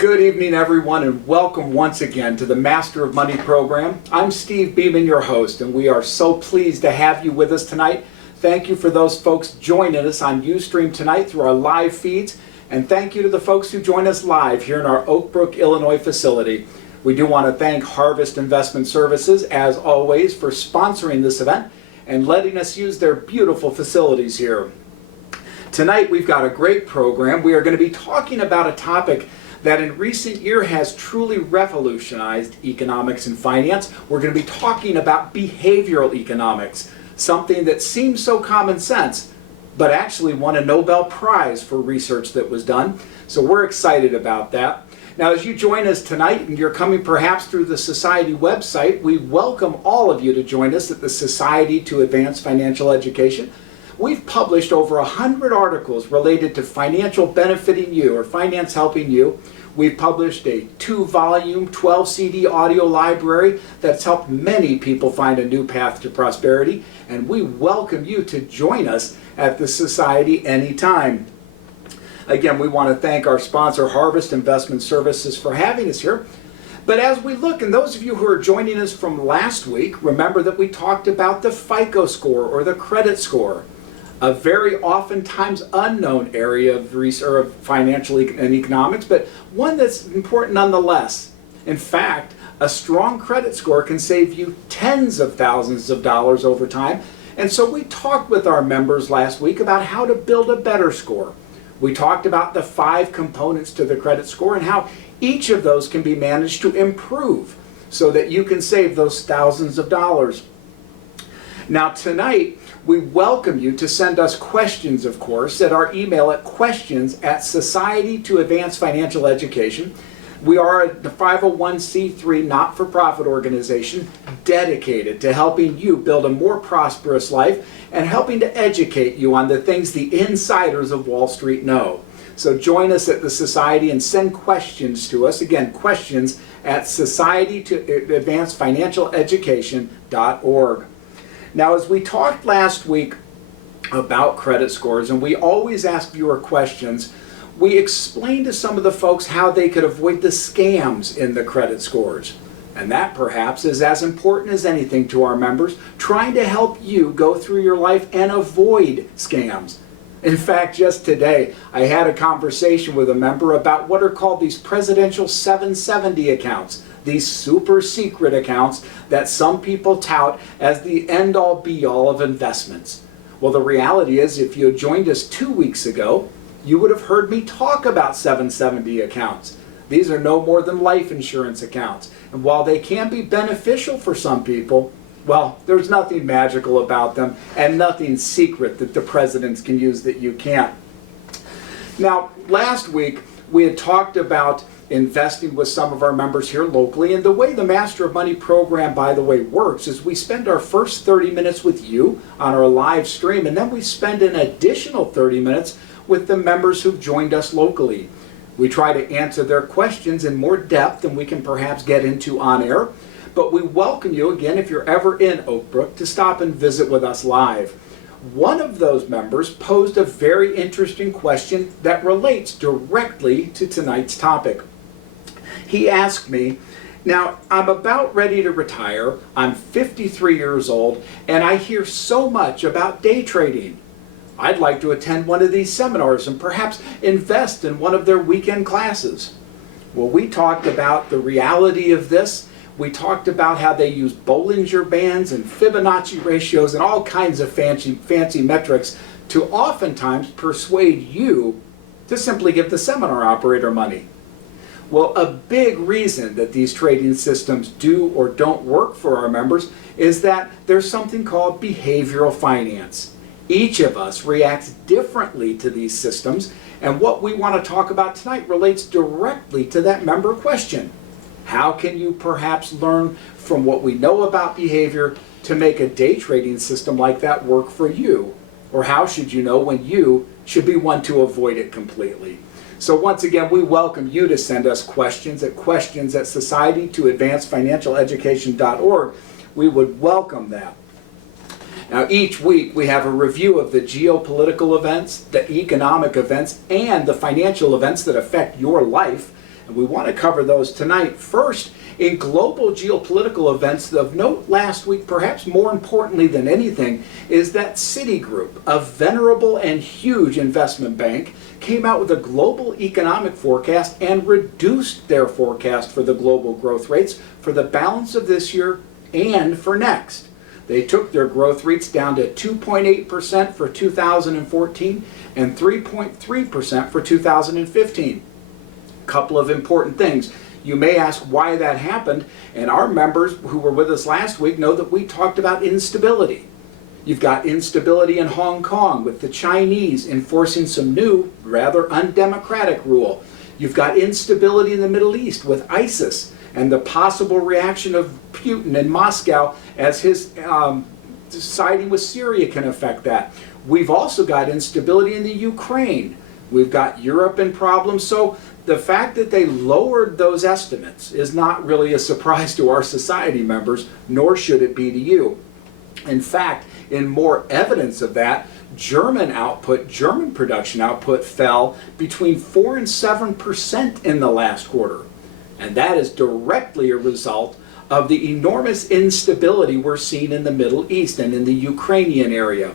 Good evening, everyone, and welcome once again to the Master of Money program. I'm Steve Beaman, your host, and we are so pleased to have you with us tonight. Thank you for those folks joining us on Ustream tonight through our live feeds, and thank you to the folks who join us live here in our Oak Brook, Illinois facility. We do want to thank Harvest Investment Services, as always, for sponsoring this event and letting us use their beautiful facilities here. Tonight we've got a great program. We are going to be talking about a topic that in recent year has truly revolutionized economics and finance. We're going to be talking about behavioral economics, something that seems so common sense, but actually won a Nobel Prize for research that was done. So we're excited about that. Now, as you join us tonight, and you're coming perhaps through the Society website, we welcome all of you to join us at the Society to Advance Financial Education. We've published over 100 articles related to financial benefiting you or finance helping you. We've published a 2-volume, 12-CD audio library that's helped many people find a new path to prosperity, and we welcome you to join us at the Society anytime. Again, we want to thank our sponsor, Harvest Investment Services, for having us here. But as we look, and those of you who are joining us from last week, remember that we talked about the FICO score or the credit score, a very oftentimes unknown area of research of financial and economics, but one that's important nonetheless. In fact, a strong credit score can save you tens of thousands of dollars over time. And so we talked with our members last week about how to build a better score. We talked about the 5 components to the credit score and how each of those can be managed to improve so that you can save those thousands of dollars. Now tonight, we welcome you to send us questions, of course, at our email at questions@Society to Advance Financial Education. We are the 501c3 not-for-profit organization dedicated to helping you build a more prosperous life and helping to educate you on the things the insiders of Wall Street know. So join us at the Society and send questions to us. Again, questions@Society to Advance Financial Education.org. Now, as we talked last week about credit scores, and we always ask viewer questions, we explained to some of the folks how they could avoid the scams in the credit scores. And that perhaps is as important as anything to our members, trying to help you go through your life and avoid scams. In fact, just today, I had a conversation with a member about what are called these presidential 770 accounts. These super secret accounts that some people tout as the end-all be-all of investments. Well, the reality is, if you had joined us 2 weeks ago, you would have heard me talk about 770 accounts. These are no more than life insurance accounts. And while they can be beneficial for some people, well, there's nothing magical about them and nothing secret that the presidents can use that you can't. Now, last week, we had talked about investing with some of our members here locally, and the way the Master of Money program, by the way, works is we spend our first 30 minutes with you on our live stream, and then we spend an additional 30 minutes with the members who've joined us locally. We try to answer their questions in more depth than we can perhaps get into on air, but we welcome you again, if you're ever in Oak Brook, to stop and visit with us live. One of those members posed a very interesting question that relates directly to tonight's topic. He asked me, now I'm about ready to retire, I'm 53 years old, and I hear so much about day trading. I'd like to attend one of these seminars and perhaps invest in one of their weekend classes. Well, we talked about the reality of this. We talked about how they use Bollinger Bands and Fibonacci ratios and all kinds of fancy metrics to oftentimes persuade you to simply give the seminar operator money. Well, a big reason that these trading systems do or don't work for our members is that there's something called behavioral finance. Each of us reacts differently to these systems, and what we want to talk about tonight relates directly to that member question. How can you perhaps learn from what we know about behavior to make a day trading system like that work for you? Or how should you know when you should be one to avoid it completely? So once again, we welcome you to send us questions at Society to Advance Financial Education.org. We would welcome that. Now, each week we have a review of the geopolitical events, the economic events, and the financial events that affect your life. And we want to cover those tonight. First, in global geopolitical events of note last week, perhaps more importantly than anything, is that Citigroup, a venerable and huge investment bank, came out with a global economic forecast and reduced their forecast for the global growth rates for the balance of this year and for next. They took their growth rates down to 2.8% for 2014 and 3.3% for 2015. Couple of important things. You may ask why that happened, and our members who were with us last week know that we talked about instability. You've got instability in Hong Kong with the Chinese enforcing some new, rather undemocratic rule. You've got instability in the Middle East with ISIS and the possible reaction of Putin in Moscow as his siding with Syria can affect that. We've also got instability in the Ukraine. We've got Europe in problems. So the fact that they lowered those estimates is not really a surprise to our society members, nor should it be to you. In fact, in more evidence of that, German production output fell between 4 and 7% in the last quarter. And that is directly a result of the enormous instability we're seeing in the Middle East and in the Ukrainian area.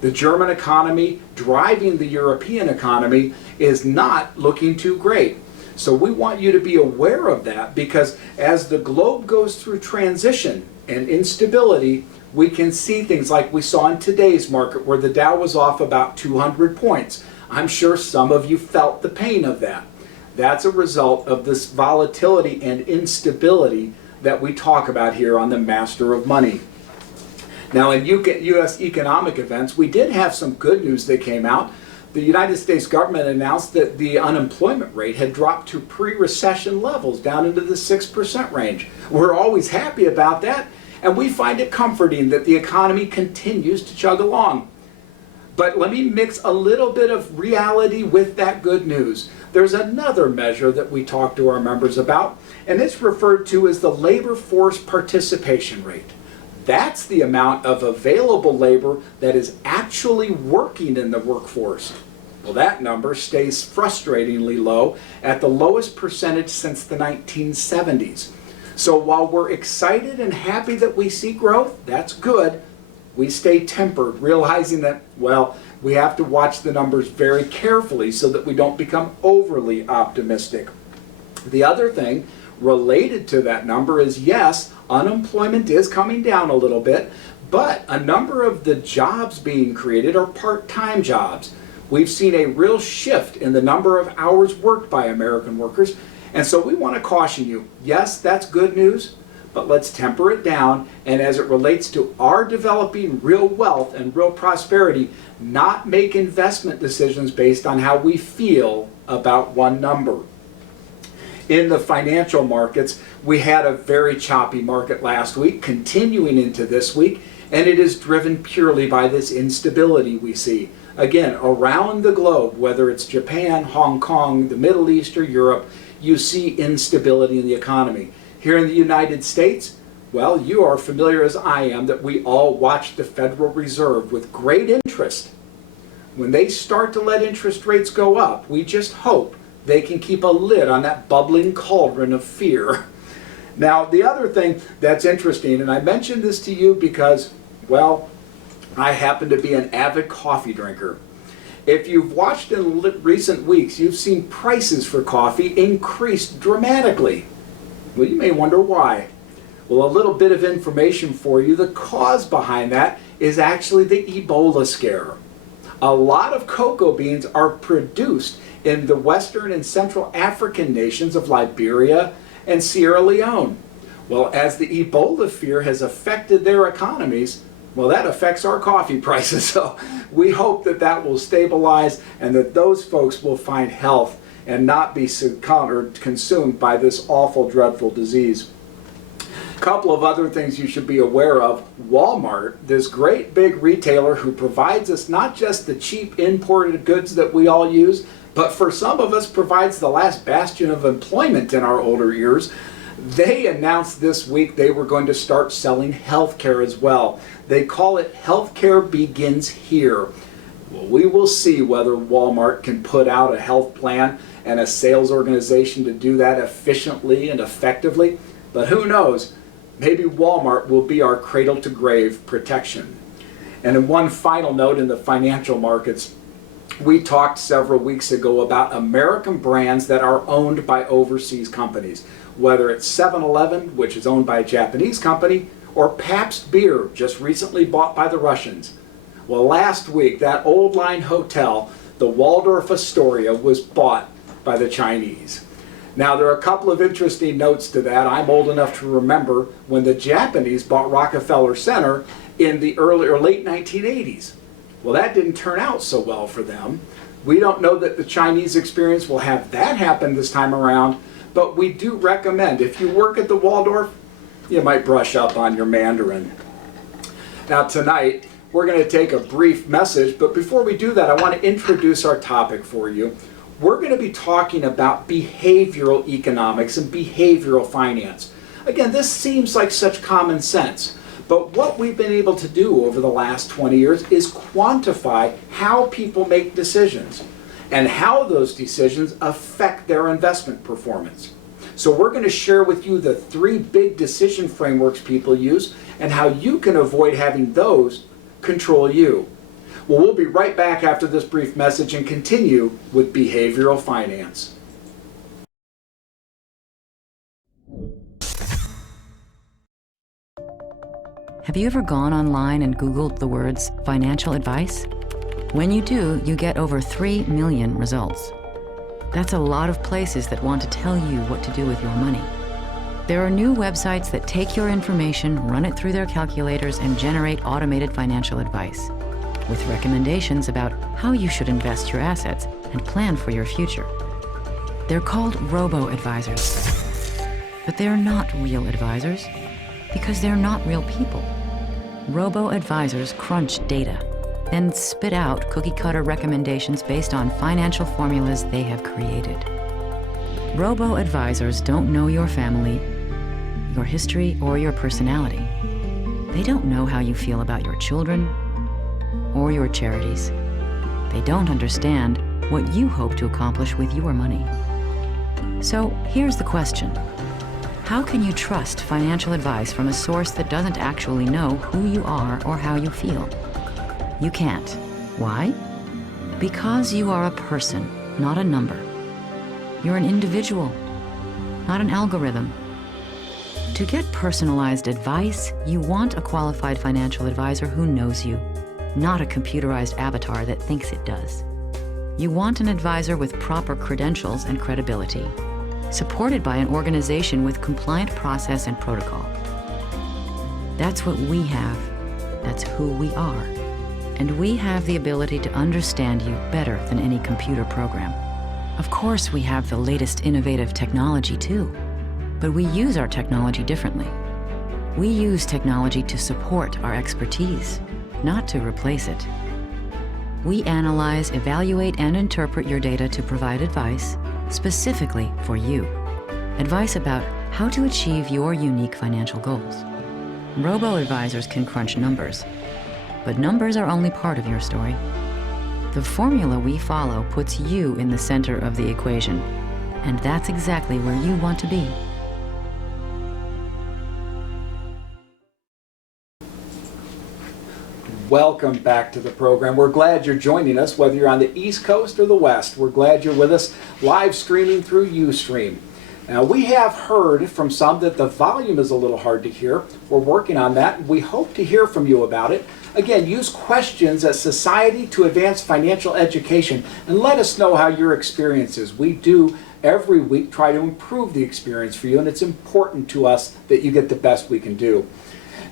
The German economy driving the European economy is not looking too great. So we want you to be aware of that, because as the globe goes through transition and instability, we can see things like we saw in today's market where the Dow was off about 200 points. I'm sure some of you felt the pain of that. That's a result of this volatility and instability that we talk about here on the Master of Money. Now, in U.S. economic events, we did have some good news that came out. The United States government announced that the unemployment rate had dropped to pre-recession levels, down into the 6% range. We're always happy about that, and we find it comforting that the economy continues to chug along. But let me mix a little bit of reality with that good news. There's another measure that we talk to our members about, and it's referred to as the labor force participation rate. That's the amount of available labor that is actually working in the workforce. Well, that number stays frustratingly low, at the lowest percentage since the 1970s. So while we're excited and happy that we see growth, that's good, we stay tempered, realizing that, well, we have to watch the numbers very carefully so that we don't become overly optimistic. The other thing related to that number is, yes, unemployment is coming down a little bit, but a number of the jobs being created are part-time jobs. We've seen a real shift in the number of hours worked by American workers, and so we want to caution you. Yes, that's good news, but let's temper it down, and as it relates to our developing real wealth and real prosperity, not make investment decisions based on how we feel about one number. In the financial markets, we had a very choppy market last week, continuing into this week, and it is driven purely by this instability we see. Again, around the globe, whether it's Japan, Hong Kong, the Middle East, or Europe, you see instability in the economy. Here in the United States, well, you are familiar as I am that we all watch the Federal Reserve with great interest. When they start to let interest rates go up, we just hope they can keep a lid on that bubbling cauldron of fear. Now, the other thing that's interesting, and I mentioned this to you because, well, I happen to be an avid coffee drinker. If you've watched in recent weeks, you've seen prices for coffee increase dramatically. Well, you may wonder why. Well, a little bit of information for you. The cause behind that is actually the Ebola scare. A lot of cocoa beans are produced in the Western and Central African nations of Liberia and Sierra Leone. Well, as the Ebola fear has affected their economies, well, that affects our coffee prices. So we hope that that will stabilize and that those folks will find health and not be consumed by this awful, dreadful disease. A couple of other things you should be aware of. Walmart, this great big retailer who provides us not just the cheap imported goods that we all use, but for some of us provides the last bastion of employment in our older years. They announced this week they were going to start selling healthcare as well. They call it Healthcare Begins Here. Well, we will see whether Walmart can put out a health plan and a sales organization to do that efficiently and effectively. But who knows? Maybe Walmart will be our cradle to grave protection. And in one final note in the financial markets, we talked several weeks ago about American brands that are owned by overseas companies, whether it's 7-Eleven, which is owned by a Japanese company, or Pabst Beer, just recently bought by the Russians. Well, last week, that old line hotel, the Waldorf Astoria, was bought by the Chinese. Now, there are a couple of interesting notes to that. I'm old enough to remember when the Japanese bought Rockefeller Center in the early or late 1980s. Well, that didn't turn out so well for them. We don't know that the Chinese experience will have that happen this time around, but we do recommend, if you work at the Waldorf, you might brush up on your Mandarin. Now tonight, we're going to take a brief message, but before we do that, I want to introduce our topic for you. We're going to be talking about behavioral economics and behavioral finance. Again, this seems like such common sense, but what we've been able to do over the last 20 years is quantify how people make decisions and how those decisions affect their investment performance. So we're going to share with you the 3 big decision frameworks people use and how you can avoid having those control you. Well, we'll be right back after this brief message and continue with behavioral finance. Have you ever gone online and Googled the words financial advice? When you do, you get over 3 million results. That's a lot of places that want to tell you what to do with your money. There are new websites that take your information, run it through their calculators, and generate automated financial advice, with recommendations about how you should invest your assets and plan for your future. They're called robo-advisors. But they're not real advisors, because they're not real people. Robo-advisors crunch data, then spit out cookie-cutter recommendations based on financial formulas they have created. Robo-advisors don't know your family, your history, or your personality. They don't know how you feel about your children or your charities. They don't understand what you hope to accomplish with your money. So here's the question. How can you trust financial advice from a source that doesn't actually know who you are or how you feel? You can't. Why? Because you are a person, not a number. You're an individual, not an algorithm. To get personalized advice, you want a qualified financial advisor who knows you, not a computerized avatar that thinks it does. You want an advisor with proper credentials and credibility, supported by an organization with compliant process and protocol. That's what we have. That's who we are. And we have the ability to understand you better than any computer program. Of course, we have the latest innovative technology too, but we use our technology differently. We use technology to support our expertise, not to replace it. We analyze, evaluate, and interpret your data to provide advice specifically for you. Advice about how to achieve your unique financial goals. Robo-advisors can crunch numbers, but numbers are only part of your story. The formula we follow puts you in the center of the equation, and that's exactly where you want to be. Welcome back to the program. We're glad you're joining us, whether you're on the East Coast or the West. We're glad you're with us live streaming through Ustream. Now, we have heard from some that the volume is a little hard to hear. We're working on that. We hope to hear from you about it. Again, use questions at Society to Advance Financial Education and let us know how your experience is. We do every week try to improve the experience for you, and it's important to us that you get the best we can do.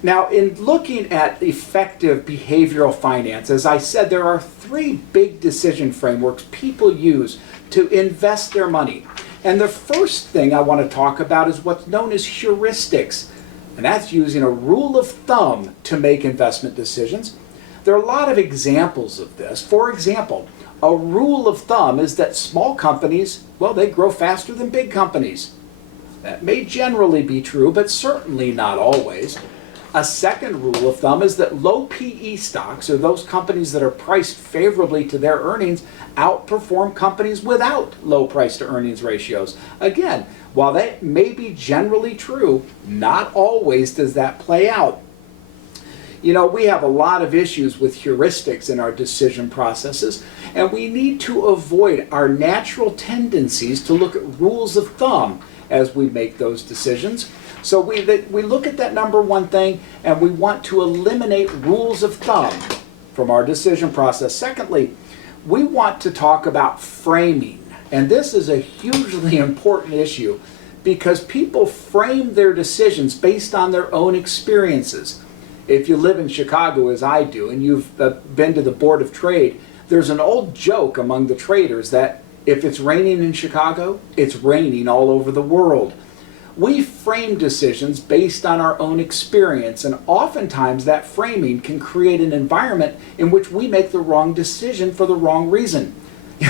Now, in looking at effective behavioral finance, as I said, there are 3 big decision frameworks people use to invest their money. And the first thing I want to talk about is what's known as heuristics. And that's using a rule of thumb to make investment decisions. There are a lot of examples of this. For example, a rule of thumb is that small companies, well, they grow faster than big companies. That may generally be true, but certainly not always. A second rule of thumb is that low PE stocks, or those companies that are priced favorably to their earnings, outperform companies without low price to earnings ratios. Again, while that may be generally true, not always does that play out. You know, we have a lot of issues with heuristics in our decision processes, and we need to avoid our natural tendencies to look at rules of thumb as we make those decisions. So we look at that number one thing, and we want to eliminate rules of thumb from our decision process. Secondly, we want to talk about framing. And this is a hugely important issue because people frame their decisions based on their own experiences. If you live in Chicago, as I do, and you've been to the Board of Trade, there's an old joke among the traders that if it's raining in Chicago, it's raining all over the world. We frame decisions based on our own experience, and oftentimes that framing can create an environment in which we make the wrong decision for the wrong reason.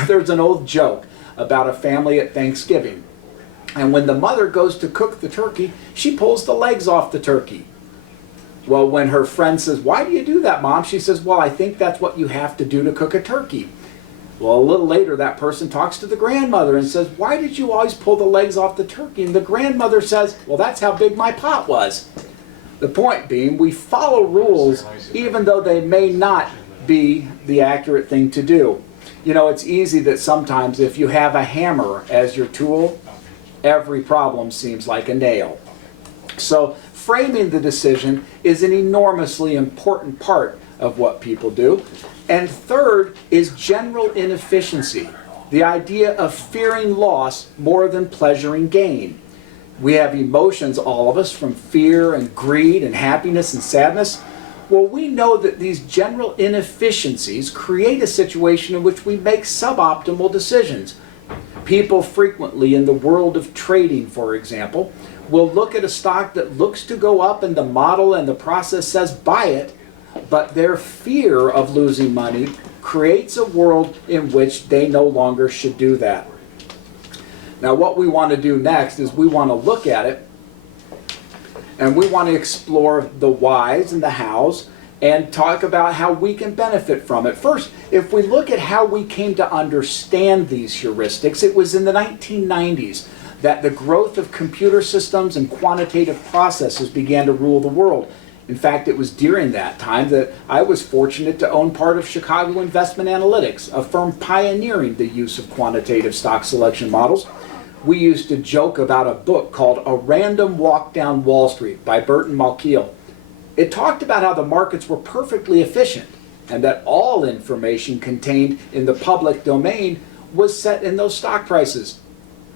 There's an old joke about a family at Thanksgiving, and when the mother goes to cook the turkey, she pulls the legs off the turkey. Well, when her friend says, "Why do you do that, Mom?" she says, "Well, I think that's what you have to do to cook a turkey." Well, a little later, that person talks to the grandmother and says, "Why did you always pull the legs off the turkey?" And the grandmother says, "Well, that's how big my pot was." The point being, we follow rules even though they may not be the accurate thing to do. You know, it's easy that sometimes if you have a hammer as your tool, every problem seems like a nail. So framing the decision is an enormously important part of what people do. And third is general inefficiency, the idea of fearing loss more than pleasuring gain. We have emotions, all of us, from fear and greed and happiness and sadness. Well, we know that these general inefficiencies create a situation in which we make suboptimal decisions. People frequently in the world of trading, for example, will look at a stock that looks to go up and the model and the process says buy it, but their fear of losing money creates a world in which they no longer should do that. Now, what we want to do next is we want to look at it and we want to explore the whys and the hows and talk about how we can benefit from it. First, if we look at how we came to understand these heuristics, it was in the 1990s that the growth of computer systems and quantitative processes began to rule the world. In fact, it was during that time that I was fortunate to own part of Chicago Investment Analytics, a firm pioneering the use of quantitative stock selection models. We used to joke about a book called A Random Walk Down Wall Street by Burton Malkiel. It talked about how the markets were perfectly efficient and that all information contained in the public domain was set in those stock prices.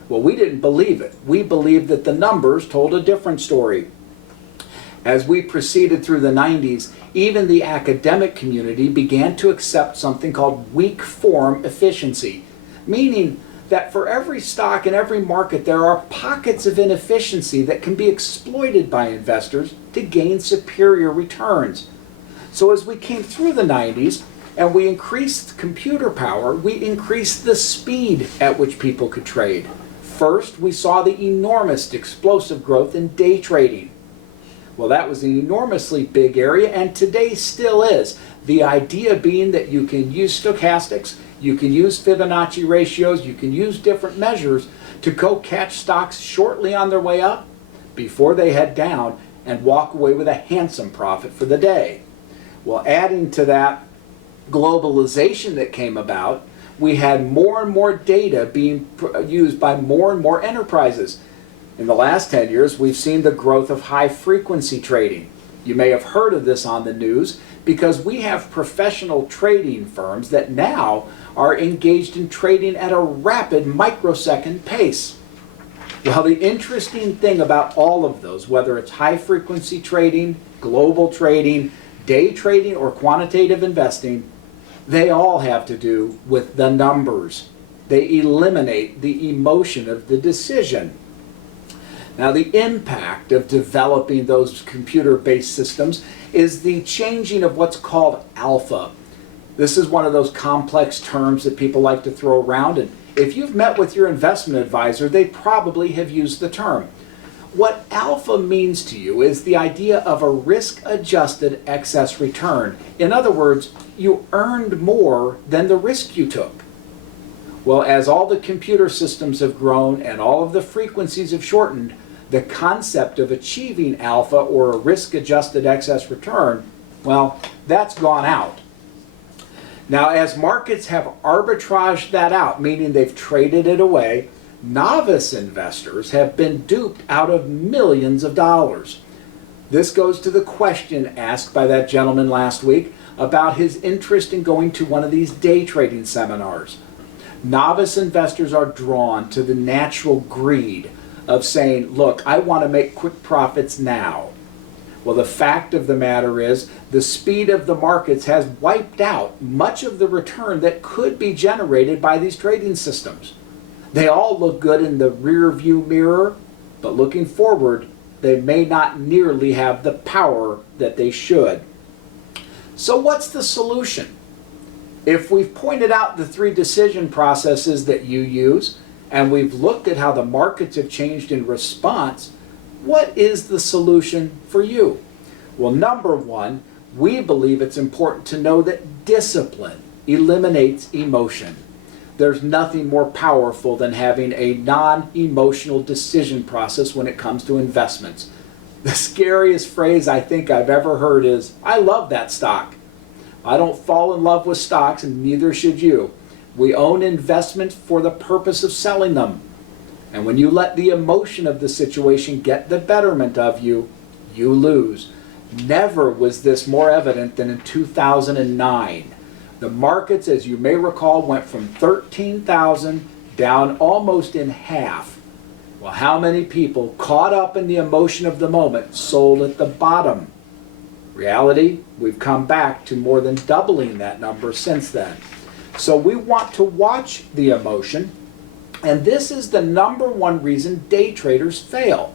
Well, we didn't believe it. We believed that the numbers told a different story. As we proceeded through the 90s, even the academic community began to accept something called weak form efficiency, meaning that for every stock in every market there are pockets of inefficiency that can be exploited by investors to gain superior returns. So as we came through the 90s and we increased computer power, we increased the speed at which people could trade. First, we saw the enormous explosive growth in day trading. Well, that was an enormously big area, and today still is. The idea being that you can use stochastics, you can use Fibonacci ratios, you can use different measures to go catch stocks shortly on their way up before they head down and walk away with a handsome profit for the day. Well, adding to that globalization that came about, we had more and more data being used by more and more enterprises. In the last 10 years, we've seen the growth of high-frequency trading. You may have heard of this on the news because we have professional trading firms that now are engaged in trading at a rapid microsecond pace. Well, the interesting thing about all of those, whether it's high-frequency trading, global trading, day trading, or quantitative investing, they all have to do with the numbers. They eliminate the emotion of the decision. Now, the impact of developing those computer-based systems is the changing of what's called alpha. This is one of those complex terms that people like to throw around, and if you've met with your investment advisor, they probably have used the term. What alpha means to you is the idea of a risk-adjusted excess return. In other words, you earned more than the risk you took. Well, as all the computer systems have grown and all of the frequencies have shortened, the concept of achieving alpha or a risk-adjusted excess return, well, that's gone out. Now, as markets have arbitraged that out, meaning they've traded it away, novice investors have been duped out of millions of dollars. This goes to the question asked by that gentleman last week about his interest in going to one of these day trading seminars. Novice investors are drawn to the natural greed of saying, look, I want to make quick profits now. Well, the fact of the matter is the speed of the markets has wiped out much of the return that could be generated by these trading systems. They all look good in the rear view mirror, but looking forward, they may not nearly have the power that they should. So what's the solution? If we've pointed out the 3 decision processes that you use, and we've looked at how the markets have changed in response, what is the solution for you? Well, number 1, we believe it's important to know that discipline eliminates emotion. There's nothing more powerful than having a non-emotional decision process when it comes to investments. The scariest phrase I think I've ever heard is, I love that stock. I don't fall in love with stocks, and neither should you. We own investments for the purpose of selling them. And when you let the emotion of the situation get the betterment of you, you lose. Never was this more evident than in 2009. The markets, as you may recall, went from 13,000 down almost in half. Well, how many people caught up in the emotion of the moment sold at the bottom? Reality, we've come back to more than doubling that number since then. So we want to watch the emotion, and this is the number 1 reason day traders fail.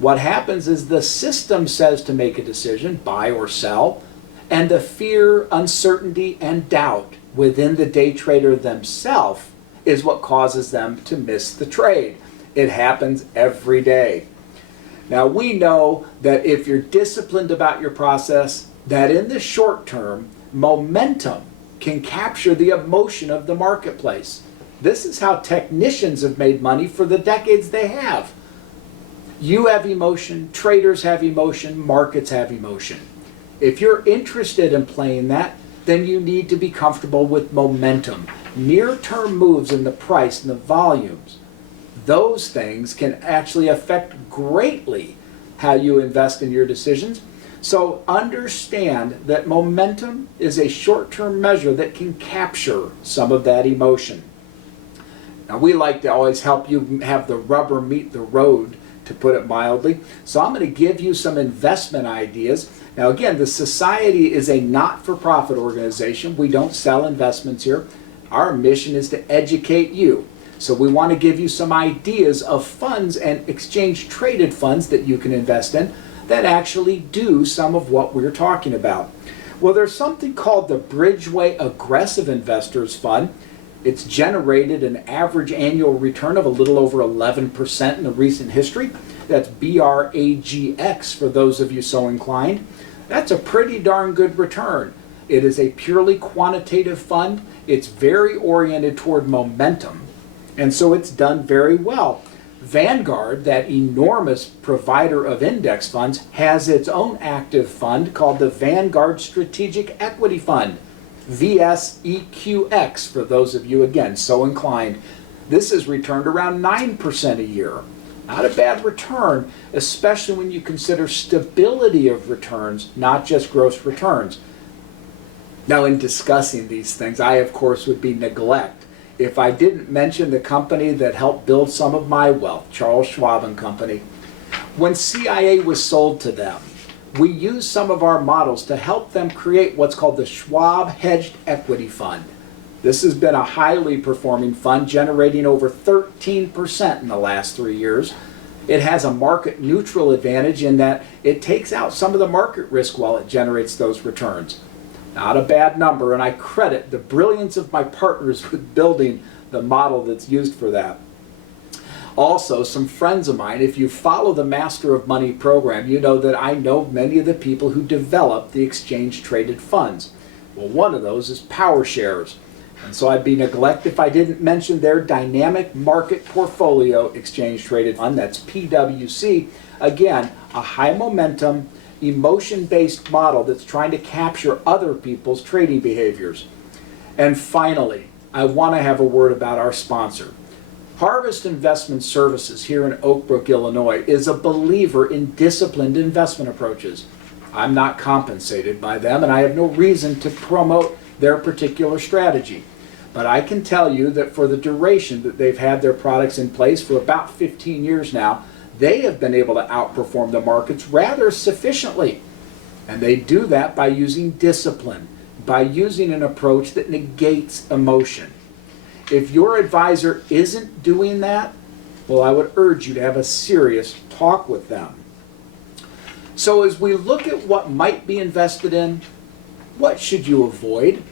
What happens is the system says to make a decision, buy or sell, and the fear, uncertainty, and doubt within the day trader themselves is what causes them to miss the trade. It happens every day. Now, we know that if you're disciplined about your process, that in the short term, momentum can capture the emotion of the marketplace. This is how technicians have made money for the decades they have. You have emotion, traders have emotion, markets have emotion. If you're interested in playing that, then you need to be comfortable with momentum. Near-term moves in the price and the volumes, those things can actually affect greatly how you invest in your decisions. So understand that momentum is a short-term measure that can capture some of that emotion. Now, we like to always help you have the rubber meet the road, to put it mildly. So I'm going to give you some investment ideas. Now, again, the Society is a not-for-profit organization. We don't sell investments here. Our mission is to educate you. So we want to give you some ideas of funds and exchange-traded funds that you can invest in that actually do some of what we're talking about. Well, there's something called the Bridgeway Aggressive Investors Fund. It's generated an average annual return of a little over 11% in the recent history. That's BRAGX for those of you so inclined. That's a pretty darn good return. It is a purely quantitative fund. It's very oriented toward momentum, and so it's done very well. Vanguard, that enormous provider of index funds, has its own active fund called the Vanguard Strategic Equity Fund, VSEQX, for those of you, again, so inclined. This has returned around 9% a year. Not a bad return, especially when you consider stability of returns, not just gross returns. Now, in discussing these things, I, of course, would be neglect if I didn't mention the company that helped build some of my wealth, Charles Schwab and Company. When CIA was sold to them, we used some of our models to help them create what's called the Schwab Hedged Equity Fund. This has been a highly performing fund, generating over 13% in the last 3 years. It has a market neutral advantage in that it takes out some of the market risk while it generates those returns. Not a bad number, and I credit the brilliance of my partners with building the model that's used for that. Also, some friends of mine, if you follow the Master of Money program, you know that I know many of the people who develop the exchange-traded funds. Well, one of those is PowerShares. And so I'd be neglect if I didn't mention their Dynamic Market Portfolio Exchange-Traded Fund, that's PWC. Again, a high momentum, emotion-based model that's trying to capture other people's trading behaviors. And finally, I want to have a word about our sponsor. Harvest Investment Services here in Oak Brook, Illinois is a believer in disciplined investment approaches. I'm not compensated by them and I have no reason to promote their particular strategy. But I can tell you that for the duration that they've had their products in place for about 15 years now, they have been able to outperform the markets rather sufficiently. And they do that by using discipline, by using an approach that negates emotion. If your advisor isn't doing that, well, I would urge you to have a serious talk with them. So as we look at what might be invested in, what should you avoid?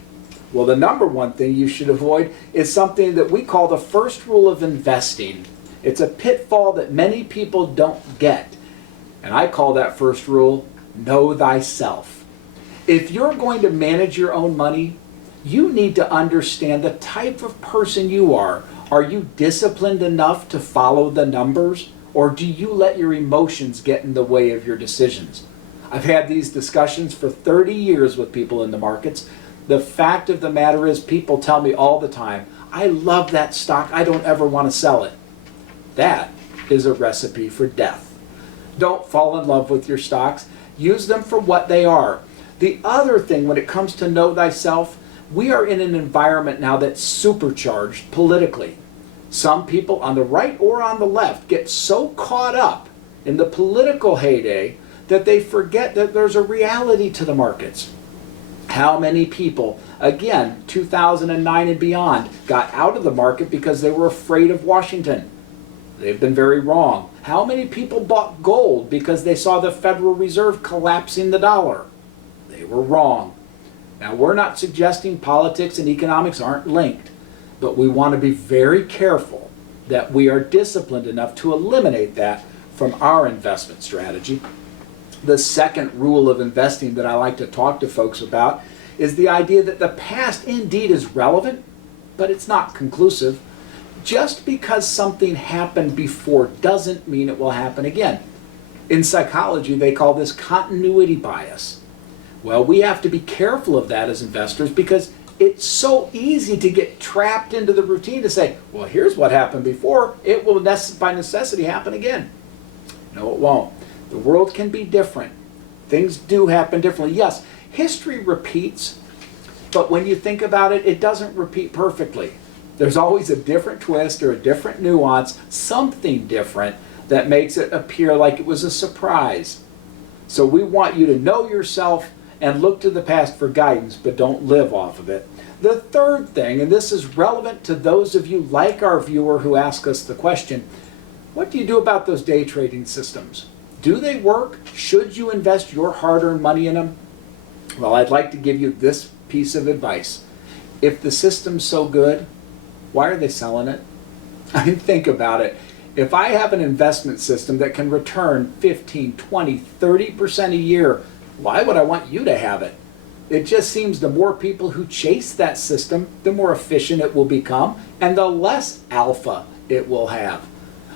Well, the number one thing you should avoid is something that we call the first rule of investing. It's a pitfall that many people don't get. And I call that first rule, know thyself. If you're going to manage your own money, you need to understand the type of person you are. Are you disciplined enough to follow the numbers, or do you let your emotions get in the way of your decisions? I've had these discussions for 30 years with people in the markets. The fact of the matter is, people tell me all the time, I love that stock, I don't ever want to sell it. That is a recipe for death. Don't fall in love with your stocks. Use them for what they are. The other thing, when it comes to know thyself, we are in an environment now that's supercharged politically. Some people on the right or on the left get so caught up in the political heyday that they forget that there's a reality to the markets. How many people, again, 2009 and beyond, got out of the market because they were afraid of Washington? They've been very wrong. How many people bought gold because they saw the Federal Reserve collapsing the dollar? They were wrong. Now, we're not suggesting politics and economics aren't linked, but we want to be very careful that we are disciplined enough to eliminate that from our investment strategy. The second rule of investing that I like to talk to folks about is the idea that the past indeed is relevant, but it's not conclusive. Just because something happened before doesn't mean it will happen again. In psychology, they call this continuity bias. Well, we have to be careful of that as investors because it's so easy to get trapped into the routine to say, well, here's what happened before, it will by necessity happen again. No, it won't. The world can be different. Things do happen differently. Yes, history repeats, but when you think about it, it doesn't repeat perfectly. There's always a different twist or a different nuance, something different that makes it appear like it was a surprise. So we want you to know yourself and look to the past for guidance, but don't live off of it. The third thing, and this is relevant to those of you like our viewer who ask us the question, what do you do about those day trading systems? Do they work? Should you invest your hard-earned money in them? Well, I'd like to give you this piece of advice. If the system's so good, why are they selling it? I mean, think about it. If I have an investment system that can return 15, 20, 30% a year, why would I want you to have it? It just seems the more people who chase that system, the more efficient it will become and the less alpha it will have.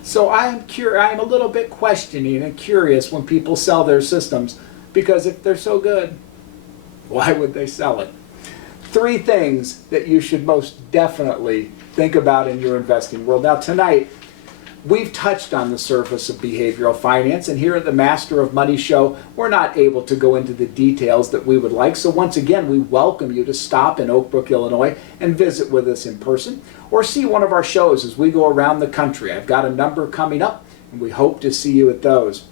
So I'm a little bit questioning and curious when people sell their systems, because if they're so good, why would they sell it? 3 things that you should most definitely think about in your investing world. Now tonight, we've touched on the surface of behavioral finance, and here at the Master of Money show, we're not able to go into the details that we would like. So once again, we welcome you to stop in Oak Brook, Illinois, and visit with us in person, or see one of our shows as we go around the country. I've got a number coming up, and we hope to see you at those.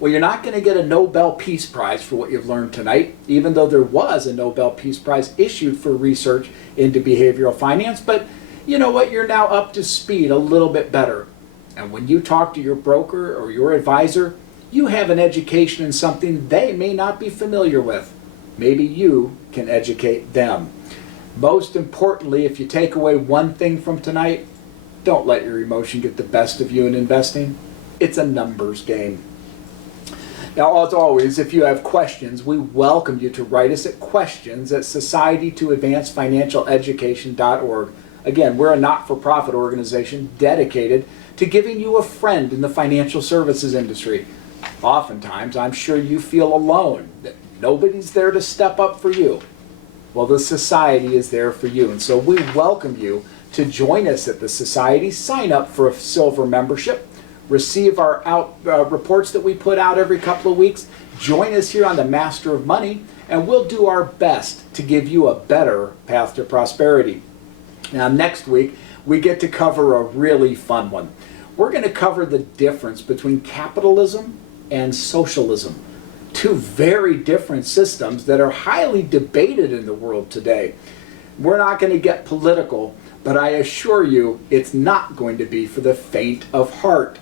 Well, you're not going to get a Nobel Peace Prize for what you've learned tonight, even though there was a Nobel Peace Prize issued for research into behavioral finance, but you know what? You're now up to speed a little bit better. And when you talk to your broker or your advisor, you have an education in something they may not be familiar with. Maybe you can educate them. Most importantly, if you take away one thing from tonight, Don't let your emotion get the best of you in investing. It's a numbers game. Now, as always, if you have questions, we welcome you to write us at questions@societytoadvancefinancialeducation.org. Again, we're a not-for-profit organization dedicated to giving you a friend in the financial services industry. Oftentimes, I'm sure you feel alone, that nobody's there to step up for you. Well, the Society is there for you, and so we welcome you to join us at the Society. Sign up for a silver membership. Receive our reports that we put out every couple of weeks. Join us here on the Master of Money, and we'll do our best to give you a better path to prosperity. Now, next week, we get to cover a really fun one. We're going to cover the difference between capitalism and socialism. Two very different systems that are highly debated in the world today. We're not going to get political, but I assure you it's not going to be for the faint of heart.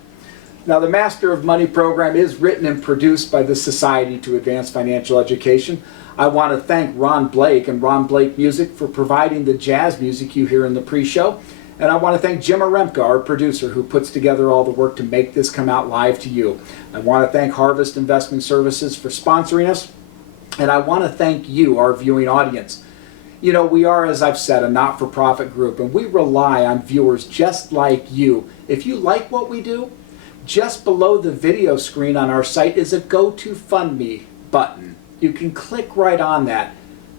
Now, the Master of Money program is written and produced by the Society to Advance Financial Education. I want to thank Ron Blake and Ron Blake Music for providing the jazz music you hear in the pre-show. And I want to thank Jim Aremka, our producer, who puts together all the work to make this come out live to you. I want to thank Harvest Investment Services for sponsoring us. And I want to thank you, our viewing audience. You know, we are, as I've said, a not-for-profit group, and we rely on viewers just like you. If you like what we do, just below the video screen on our site is a GoToFundMe button. You can click right on that.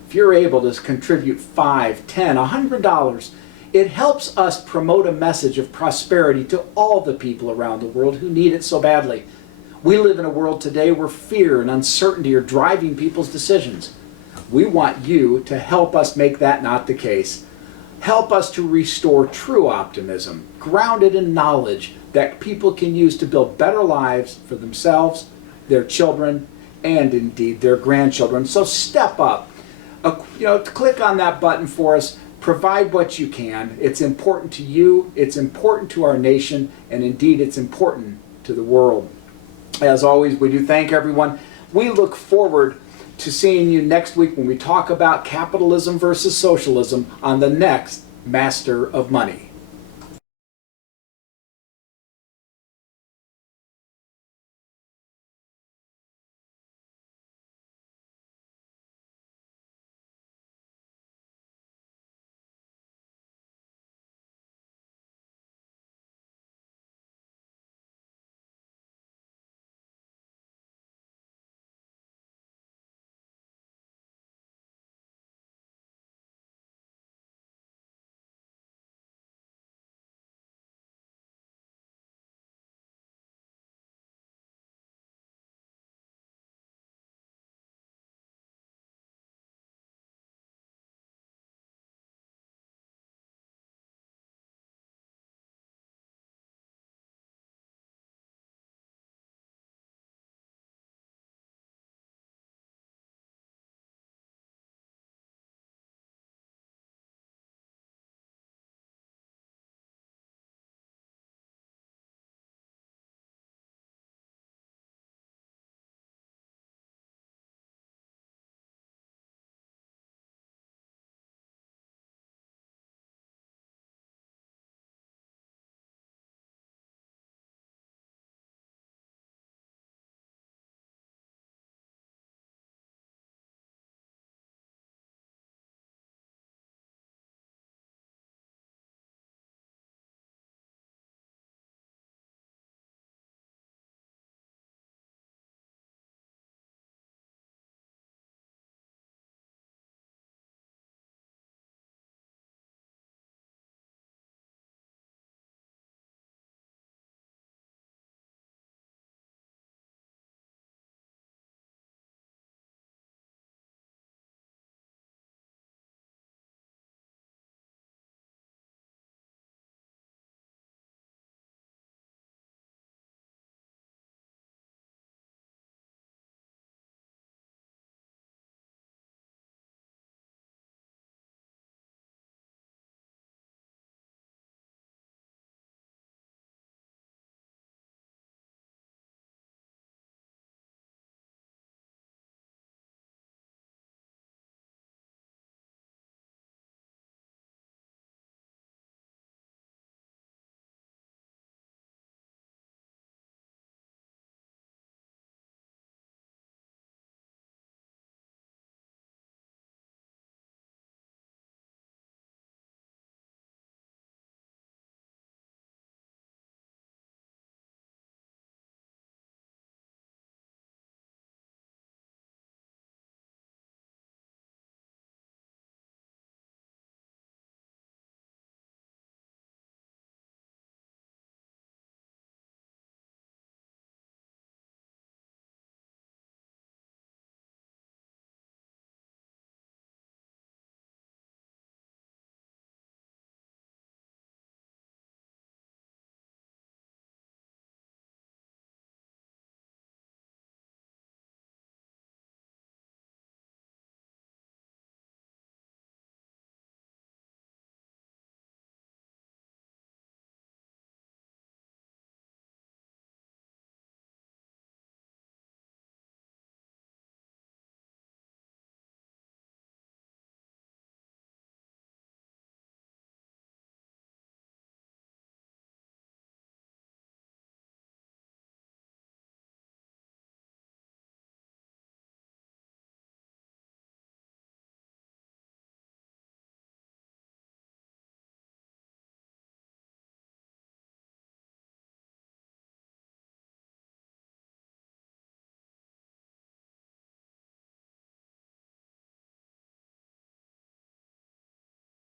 If you're able to contribute $5, $10, $100, it helps us promote a message of prosperity to all the people around the world who need it so badly. We live in a world today where fear and uncertainty are driving people's decisions. We want you to help us make that not the case. Help us to restore true optimism, grounded in knowledge that people can use to build better lives for themselves, their children, and indeed their grandchildren. So step up. Click on that button for us. Provide what you can. It's important to you, it's important to our nation, and indeed it's important to the world. As always, we do thank everyone. We look forward to seeing you next week when we talk about capitalism versus socialism on the next Master of Money.